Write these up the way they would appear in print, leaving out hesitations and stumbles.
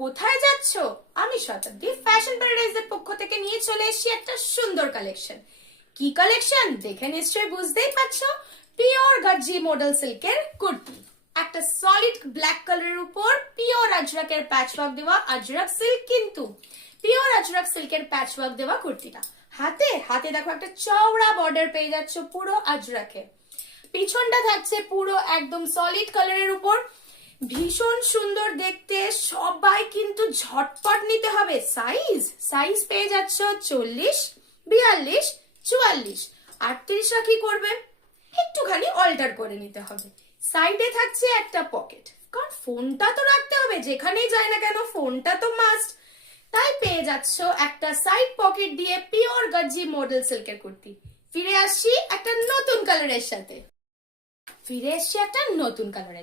কোথায় যাচ্ছ? আমি শতাব্দী ফ্যাশন প্যারাডাইজের পক্ষ থেকে নিয়ে চলে এসেছি একটা সুন্দর কালেকশন। কি কালেকশন দেখে নিশ্চয়ই বুঝতেই পারছো, পিওর গাজ্জি মডেল সিল্কের কুর্তি। একটা সলিড ব্ল্যাক কালারের উপর পিওর আজরাকের প্যাচওয়ার্ক দেওয়া, আজরাক সিল্ক কিন্তু পিওর আজরাক সিল্কের প্যাচওয়ার্ক দেওয়া কুর্তিটা। হাতে হাতে দেখো একটা চওড়া বর্ডার পেয়ে যাচ্ছ পুরো আজরাকে। পিছনটা থাকছে পুরো একদম সলিড কালারের উপর, ভীষণ সুন্দর দেখতে। সবাই কিন্তু ঝটপট নিতে হবে। সাইজ সাইজ পেয়ে যাচ্ছ 40, 42, 44, 38 কি করবে, একটুখানি অল্টার করে নিতে হবে। সাইডে থাকছে একটা পকেট, কারণ ফোনটা তো রাখতে হবে, যেখানেই যায় না কেন ফোনটা তো মাস্ট। তাই পেয়ে যাচ্ছ একটা সাইড পকেট দিয়ে পিওর গাজ্জি মডেল সিল্কের কুর্তি। ফিরে আসছি একটা নতুন কালারের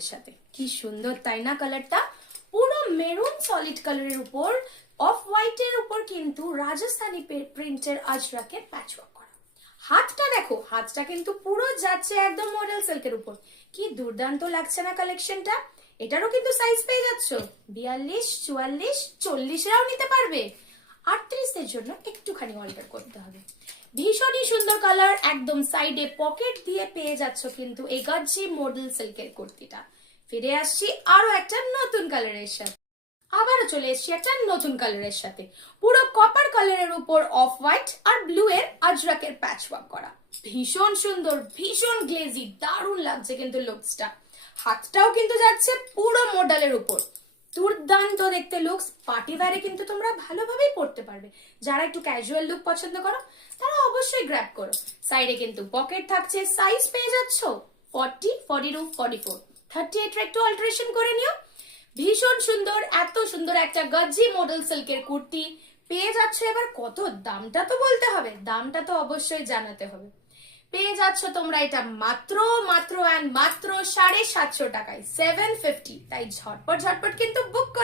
সাথে। কি সুন্দর তাই না কালারটা? পুরো মেরুন সলিড কালারের উপর অফ হোয়াইটের উপর কিন্তু রাজস্থানি প্রিন্টের আজরাকের প্যাচওয়ার্ক করা। হাতটা দেখো, হাতটা কিন্তু পুরো যাচ্ছে একদম মডেল সিল্কের উপর। কি দুর্দান্ত লাগছে না কালেকশনটা? এটারও কিন্তু সাইজ পেয়ে যাচ্ছ 42, 44, 40 নিতে পারবে। 38 এর জন্য একটুখানি অল্টার করতে হবে। ভীষণই সুন্দর কালার, একদম সাইডে পকেট দিয়ে পেয়ে যাচ্ছ কিন্তু এই গাজ্জি মডেল সিল্কের কুর্তিটা। ফিরে আসছি আরো একটা নতুন কালারের সাথে। আবারও চলে এসেছি একটা নতুন কালারের সাথে। পুরো কপার কালারের উপর অফ হোয়াইট আর ব্লু এর আজরাকের প্যাচওয়ার্ক করা। ভীষণ সুন্দর, ভীষণ গ্লেজি, দারুণ লাগছে কিন্তু লুকসটা। হাতটাও কিন্তু যাচ্ছে পুরো মডেলের উপর। দুর্দান্ত দেখতে লুকস। পার্টি ওয়্যারে কিন্তু তোমরা ভালোভাবেই পড়তে পারবে। যারা একটু ক্যাজুয়াল লুক পছন্দ করো তারা অবশ্যই গ্র্যাব করো। সাইডে কিন্তু পকেট থাকছে। সাইজ পেয়ে যাচ্ছ 40, 42, 44, 38 একটু অল্টারেশন করে নিও। ভীষণ সুন্দর, এত সুন্দর একটা গাজ্জি মডেল সিল্কের কুর্তি পেয়ে যাচ্ছ। এবার কত দামটা তো বলতে হবে, দামটা তো অবশ্যই জানাতে হবে। পেয়ে যাচ্ছ তোমরা এটা মাত্র মাত্র 750 টাকায়, 750। তাই ঝটপট ঝটপট কিন্তু বুক করে